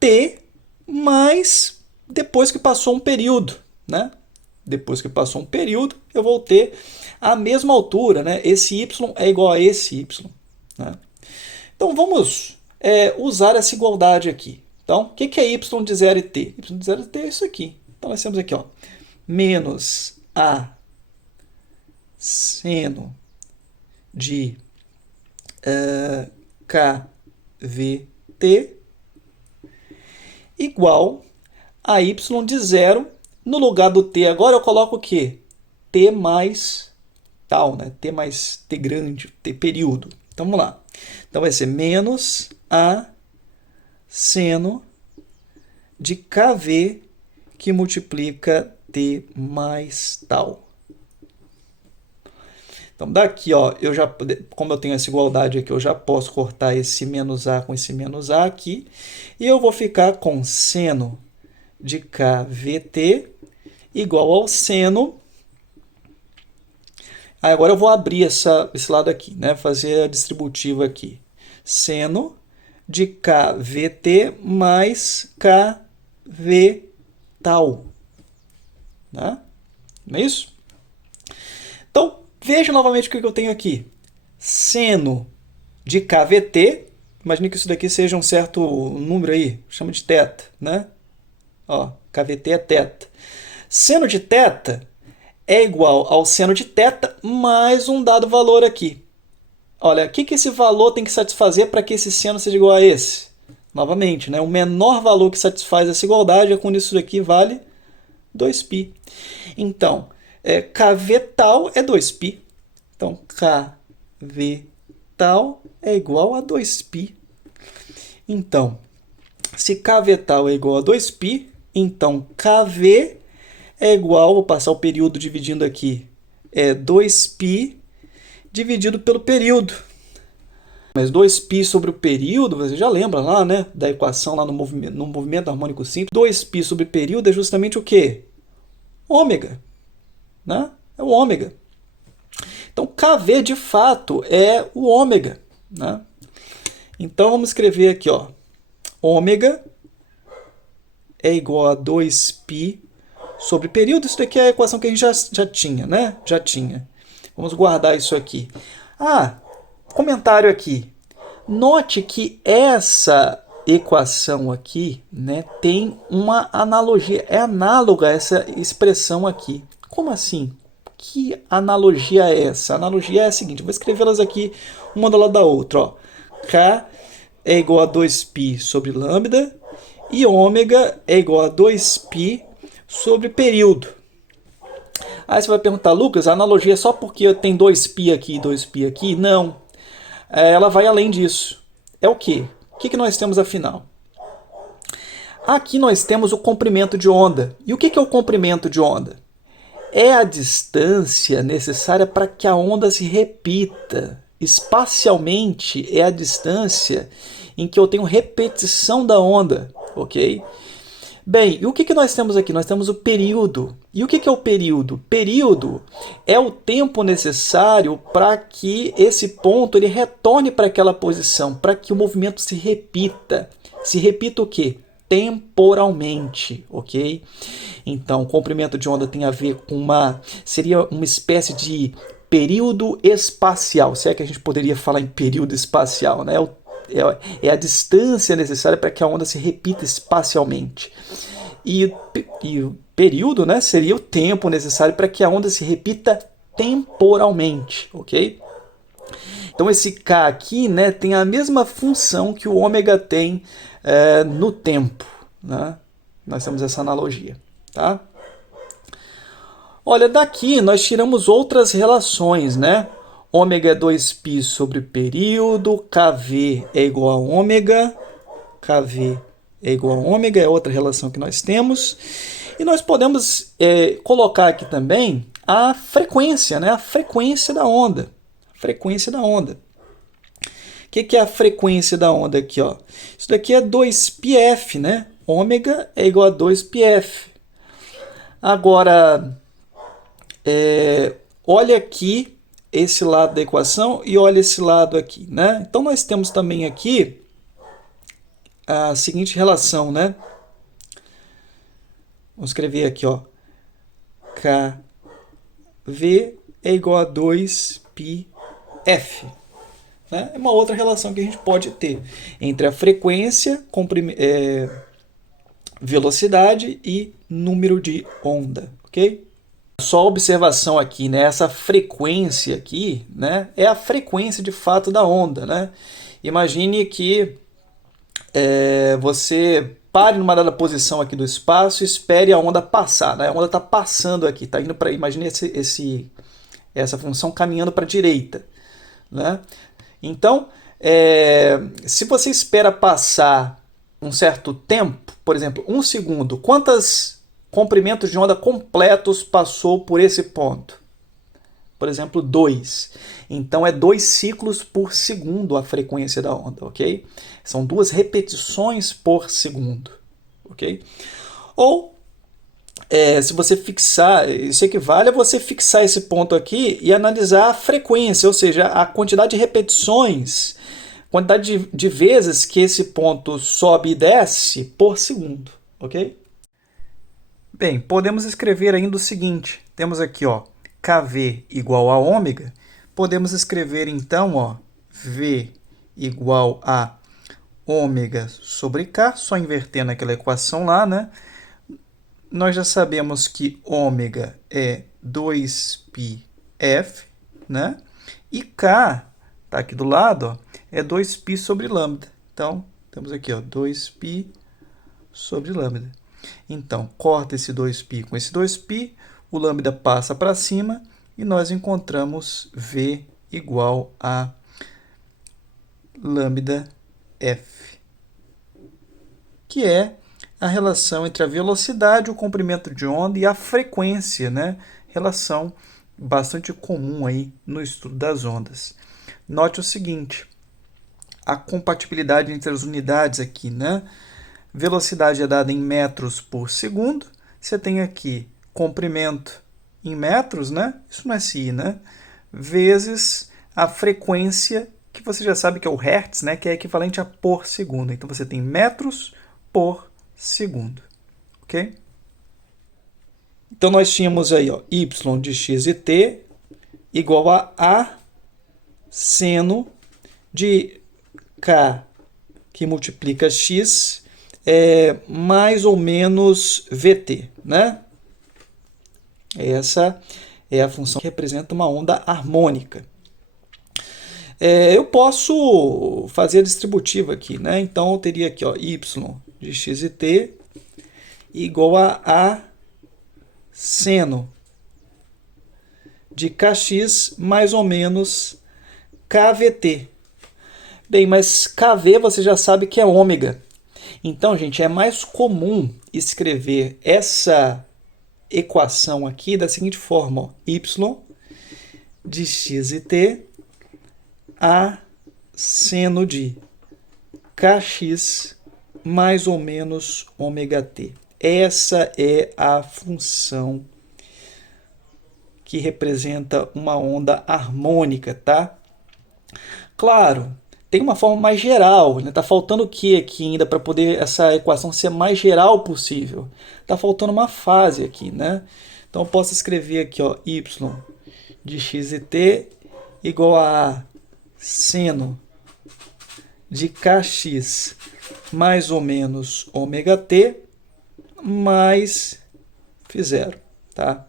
t, mais depois que passou um período, né? depois que passou um período, eu vou ter a mesma altura, né? Esse y é igual a esse y. Né? Então, vamos usar essa igualdade aqui. Então, o que é y de 0 e t? Y de 0 e t é isso aqui. Então, nós temos aqui, ó, menos a seno de kVt igual a y de 0. No lugar do t agora eu coloco o quê? T mais tal, né? T mais t grande, t período. Então vamos lá. Então vai ser menos a seno de kV que multiplica t mais tal. Então daqui, ó, como eu tenho essa igualdade aqui, eu já posso cortar esse menos a com esse menos a aqui. E eu vou ficar com seno de kVt igual ao seno. Aí agora eu vou abrir esse lado aqui, né? Fazer a distributiva aqui. Seno de kVt mais kV tal. Né? Não é isso? Então, veja novamente o que eu tenho aqui. Seno de kVt. Imagine que isso daqui seja um certo número aí. Chama de θ, né? Ó, kVt é θ. Seno de θ é igual ao seno de θ mais um dado valor aqui. Olha, o que esse valor tem que satisfazer para que esse seno seja igual a esse? Novamente, né? O menor valor que satisfaz essa igualdade é quando isso daqui vale 2π. Então, kV tal é 2π. Então, kV tal é igual a 2π. Então, se kV tal é igual a 2π, então kV é igual, vou passar o período dividindo aqui, 2π dividido pelo período. Mas 2π sobre o período, você já lembra lá, né, da equação lá no movimento harmônico simples. 2π sobre período é justamente o quê? Ômega. Né? É o ômega. Então, kV, de fato, é o ômega. Né? Então, vamos escrever aqui, ó, ômega é igual a 2π sobre período. Isso daqui é a equação que a gente já tinha, né? Já tinha. Vamos guardar isso aqui. Comentário aqui. Note que essa equação aqui, né, tem uma analogia. É análoga a essa expressão aqui. Como assim? Que analogia é essa? A analogia é a seguinte. Vou escrevê-las aqui uma do lado da outra. Ó. K é igual a 2π sobre lambda e ômega é igual a 2π sobre período. Aí você vai perguntar, Lucas, a analogia é só porque eu tenho 2π aqui e 2π aqui? Não. Ela vai além disso. É o quê? O que nós temos afinal? Aqui nós temos o comprimento de onda. E o que é o comprimento de onda? É a distância necessária para que a onda se repita. Espacialmente é a distância em que eu tenho repetição da onda, ok? Bem, e o que nós temos aqui? Nós temos o período. E o que é o período? Período é o tempo necessário para que esse ponto ele retorne para aquela posição, para que o movimento se repita. Se repita o quê? Temporalmente, ok? Então, o comprimento de onda tem a ver com seria uma espécie de período espacial, se é que a gente poderia falar em período espacial, né? É a distância necessária para que a onda se repita espacialmente. E o período, né, seria o tempo necessário para que a onda se repita temporalmente, ok? Então esse K aqui, né, tem a mesma função que o ômega tem no tempo. Né? Nós temos essa analogia. Tá? Olha, daqui nós tiramos outras relações, né? Ômega é 2π sobre período, kV é igual a ômega, kV é igual a ômega, é outra relação que nós temos. E nós podemos colocar aqui também a frequência, né? A frequência da onda. Frequência da onda. O que é a frequência da onda aqui? Ó? Isso daqui é 2πf, né? Ômega é igual a 2πf. Agora, olha aqui esse lado da equação e olha esse lado aqui, né? Então, nós temos também aqui a seguinte relação, né? Vamos escrever aqui, ó. kV é igual a 2πf. Né? É uma outra relação que a gente pode ter entre a frequência, velocidade e número de onda. Ok? Só observação aqui, né? Essa frequência aqui, né? É a frequência de fato da onda. Né? Imagine que você pare numa dada posição aqui do espaço e espere a onda passar. Né? A onda está passando aqui, está indo para. Imagine essa função caminhando para a direita. Né? Então, se você espera passar um certo tempo, por exemplo, 1 segundo, quantos comprimentos de onda completos passou por esse ponto? Por exemplo, 2. Então, é 2 ciclos por segundo a frequência da onda, ok? São 2 repetições por segundo, ok? Ou, se você fixar, isso equivale a você fixar esse ponto aqui e analisar a frequência, ou seja, a quantidade de repetições, quantidade de vezes que esse ponto sobe e desce por segundo, ok? Bem, podemos escrever ainda o seguinte, temos aqui, ó, kV igual a ômega, podemos escrever então, ó, V igual a ômega sobre K, só invertendo aquela equação lá, né? Nós já sabemos que ômega é 2πf, né? E K, tá aqui do lado, ó, é 2π sobre lambda. Então, temos aqui, ó, 2π sobre lambda. Então, corta esse 2π com esse 2π, o lambda passa para cima e nós encontramos V igual a lambda f, que é a relação entre a velocidade, o comprimento de onda e a frequência, né? Relação bastante comum aí no estudo das ondas. Note o seguinte, a compatibilidade entre as unidades aqui, né? Velocidade é dada em metros por segundo. Você tem aqui comprimento em metros, né? Isso não é SI, né? Vezes a frequência, que você já sabe que é o hertz, né? Que é equivalente a por segundo. Então, você tem metros por segundo. Ok? Então, nós tínhamos aí, ó, y de x e t igual a seno de k que multiplica x mais ou menos vt, né? Essa é a função que representa uma onda harmônica. Eu posso fazer a distributiva aqui, né? Então, eu teria aqui, ó, y de x e t igual a seno de kx mais ou menos kVt. Bem, mas kV você já sabe que é ômega. Então, gente, é mais comum escrever essa equação aqui da seguinte forma, ó, y de x e t a seno de kx mais ou menos ômega t. Essa é a função que representa uma onda harmônica, tá? Claro, tem uma forma mais geral, né? Tá faltando o que aqui ainda para poder essa equação ser mais geral possível? Tá faltando uma fase aqui, né? Então eu posso escrever aqui, ó, y de x e t igual a seno de kx mais ou menos ômega t mais φ0, tá?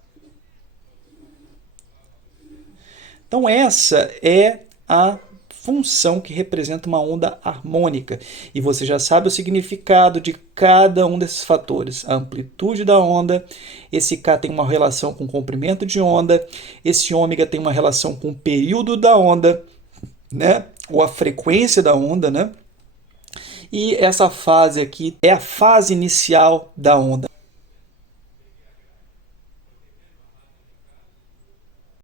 Então essa é a função que representa uma onda harmônica. E você já sabe o significado de cada um desses fatores. A amplitude da onda, esse K tem uma relação com o comprimento de onda, esse ômega tem uma relação com o período da onda, né? Ou a frequência da onda, né? E essa fase aqui é a fase inicial da onda.